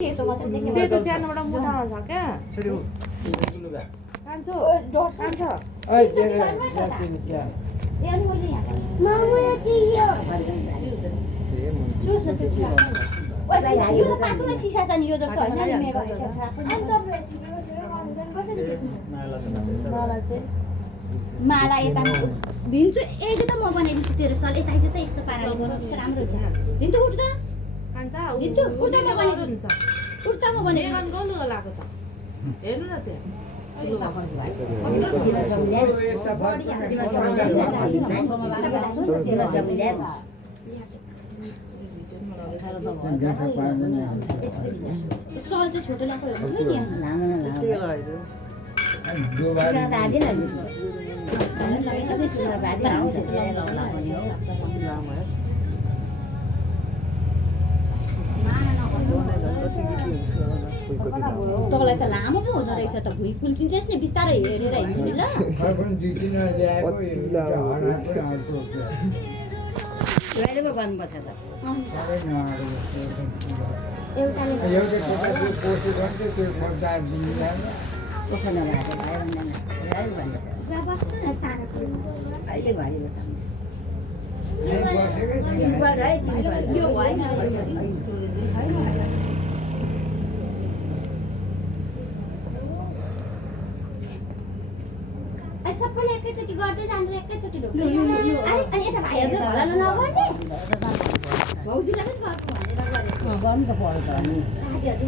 त्यो त सानोबाट मुठामा छ क्या कान्छो कान्छ सिसा छ नि यो जस्तो होइन माला यता भिन्टु एक त म बनाइदिन्छु तेरो सल यता त यस्तो पाराले बनाउँछ राम्रो हुन्छ भिन्टु उठ त कान्छ भिन्टु उठ त म बनाइदिन्छु उठ त म बनाइदिन्छु गलु लगाएको त हेर्नु न त्यहाँ सल चाहिँ छोटो ल्याएको तपाईँलाई त लामो पो हुँदो रहेछ त भुइँ कुल्चिन्छस् नि बिस्तारै हेरेर हिँड्नु नि ल गर्नुपर्छ त सबैले एकैचोटि गर्दै जानु एकैचोटि ढोक्दै अनि यता भाइहरू होला नगर्ने भाउजूलाई पनि गर्नु भनेर गरेको गर्नु त पर्छ अनि साथीहरू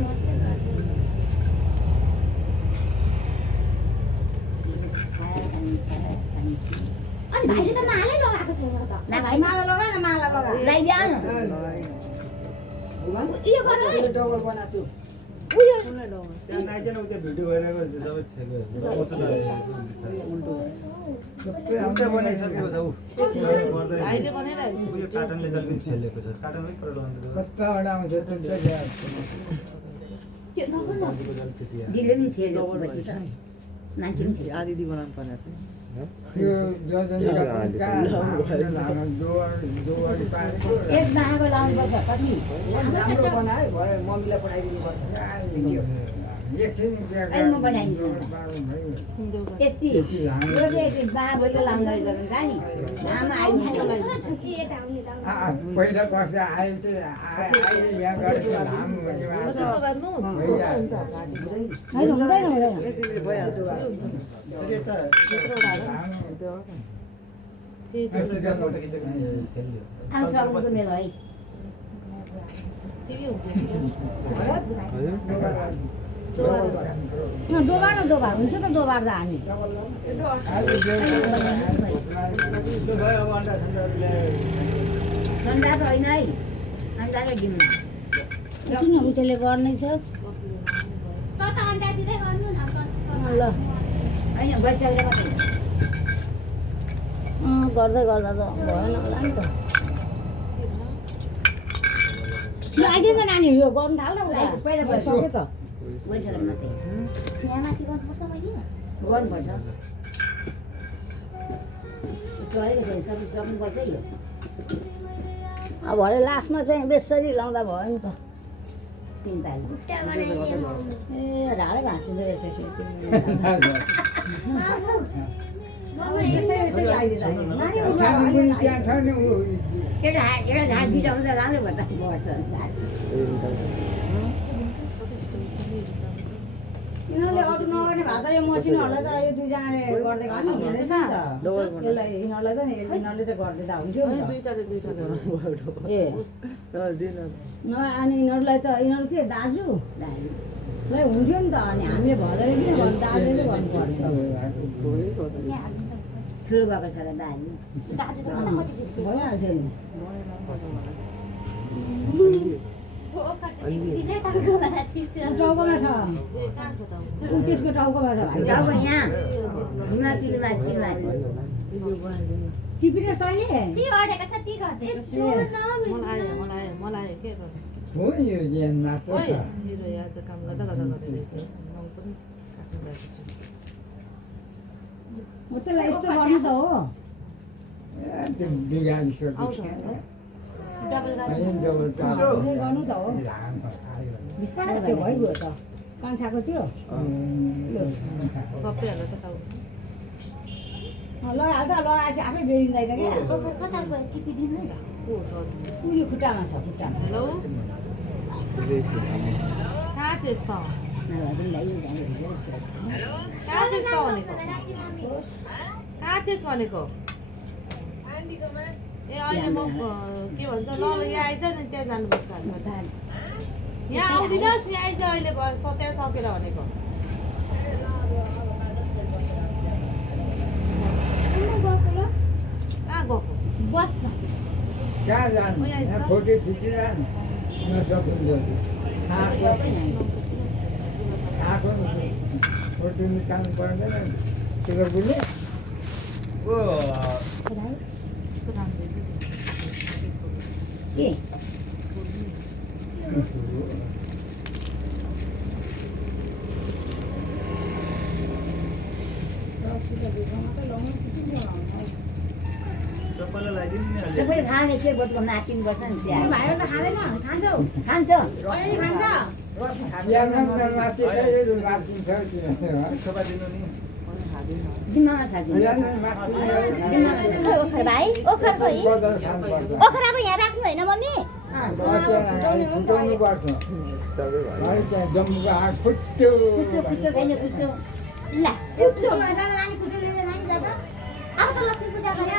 अनि भाइले त मालै लगाएको छैन त भाइ माला लगाएन माला लगा लगाइदिनु यो गर डबल बनाछु उयो त्यहाँ नाइजन उता भिडियो भइरहेको सबै छेको उल्टो बनाइसकेको छ उ भाइले बनाइरहेको उयो कार्टनले जल्दी छेलेको छ कार्टनमै पर लगाउँदै कताबाट आउँछ त्यो त्यो नगर न दिले नि छेल्यो मान्छे पनि छेल्यो आदिदी बनाउनु पर्ने छ यो एक दानाको लाउनुपर्छ कति राम्रो बनाए भयो मम्मीलाई पठाइदिनु पर्छ म बनाइदिन्छु यति यो चाहिँ बाबुले लाउँदै गर्नु गाडी आमा आइदिनु पहिला वर्ष आए चाहिँ अहिले यहाँ गर्छु लामो हुँदैन यतिले भइहाल्छ आउँछ मेरो है दोबार न दोबार हुन्छ त दोबार त हामी सन्डा त होइन है अन्डाले दिनु सुन्नु त्यसले गर्नै छ त अन्डा दिँदै गर्नु न ल होइन बसिसकेर मात्रै गर्दै गर्दा त भएन होला नि त यो आइदिन्छ नानीहरू यो गर्नु थाल न उता पहिला पहिला सक्यो त बसिसकेर मात्रै यहाँ माथि गर्नुपर्छ मैले गर्नुपर्छ चलेको छैन सबै सक्नुपर्छ यो अब भरे लास्टमा चाहिँ बेसरी लाउँदा भयो नि त चिन्ता ए ढाडै भाँचिँदो रहेछ केटा झाड दिँदा राम्रो भन्दा बढ्छ यिनीहरूले अरू नगर्ने भए त यो मसिनहरूलाई त यो दुईजनाले गर्दै गर्नु हुँदैछ यसलाई यिनीहरूलाई त यिनीहरूले चाहिँ गरिदिँदा हुन्थ्यो नि त ए अनि यिनीहरूलाई त यिनीहरू के दाजुलाई हुन्थ्यो नि त अनि हामीले भदै किन गर्नु दाजुले गर्नुपर्छ ठुलो भएको छ र दाजु भइहाल्थ्यो नि टाउकोमा छ त्यसको टाउकोमा छ टाउको यहाँ हिमाचली मान्छे टिपिने सहिले ती अडेको छ ती गर्दै मलाई के गर्नु हो यो ज्यानमा पो छ मेरो यहाँ चाहिँ काम गर्दा गरिरहेको छु म पनि काट्नु गएको छु म त्यसलाई यस्तो गर्नु त हो त्यो बिगाडिसक्यो डबल अनि गर्नु त हो लाम बिस्तारै त्यो भयो भइगयो त कान्छाको थियो कपैहरूलाई त खाऊ लगाइहाल्छ लगाएपछि आफै बेरिँदैन क्या कता गयो टिपिदिनु है को सजिलो उयो खुट्टामा छ खुट्टामा हेलो कहाँ चाहिँ यस्तो कहाँ चाहिँ यस्तो भनेको कहाँ चाहिँ भनेको ए अहिले म के भन्छ ल यहाँ आइज नि त्यहाँ जानुपर्छ यहाँ आउँदिनस् यहाँ आइज अहिले त्यहाँ सकेर भनेको कहाँ गएको बस्न कहाँ जानु यहाँ फोटो खिचिरहनु नसकिँदो आएको फोटो निकाल्नु पर्दैन सिगर बुझ्ने ओ के सबैलाई लगाइदिनु नि अहिले सबैले खाने के बोटको नाकिन गर्छ नि त्यहाँ भाइहरू त खाँदैन खान्छौ खान्छ अहिले खान्छ माथि राखिन्छ थोपा दिनु नि दिमागमा छ ओखर भाइ ओखर खोइ ओखर अब यहाँ राख्नु होइन मम्मी फुटाउनु पर्छ त्यहाँ जम्मूको हाट फुट्यो छैन कुच्चो ल कुच्चो नानी कुच्चो लिएर नानी जाँदा अब त लक्ष्मी पूजा गरे